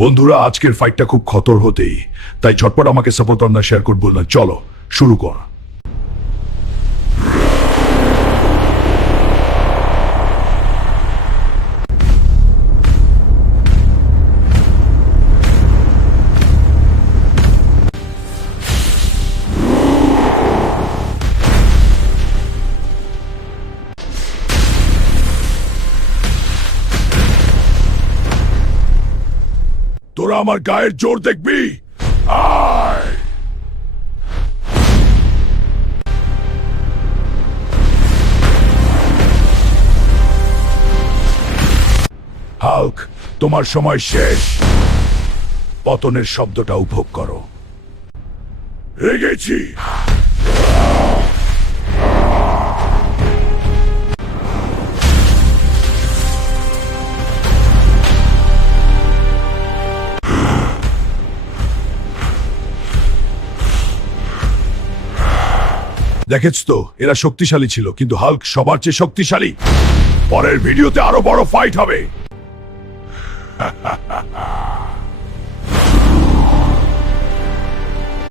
বন্ধুরা, আজকের ফাইটটা খুব খতর হতেই, তাই ঝটপট আমাকে সাপোর্ট না শেয়ার করবো না। চলো শুরু কর। তোরা আমার গায়ের জোর দেখবি? আয়! হাল্ক, তোমার সময় শেষ। পতনের শব্দটা উপভোগ করো। রেগেছি। দেখেছ তো, এরা শক্তিশালী ছিল, কিন্তু হাল্ক সবার চেয়ে শক্তিশালী। পরের ভিডিওতে আরো বড় ফাইট হবে।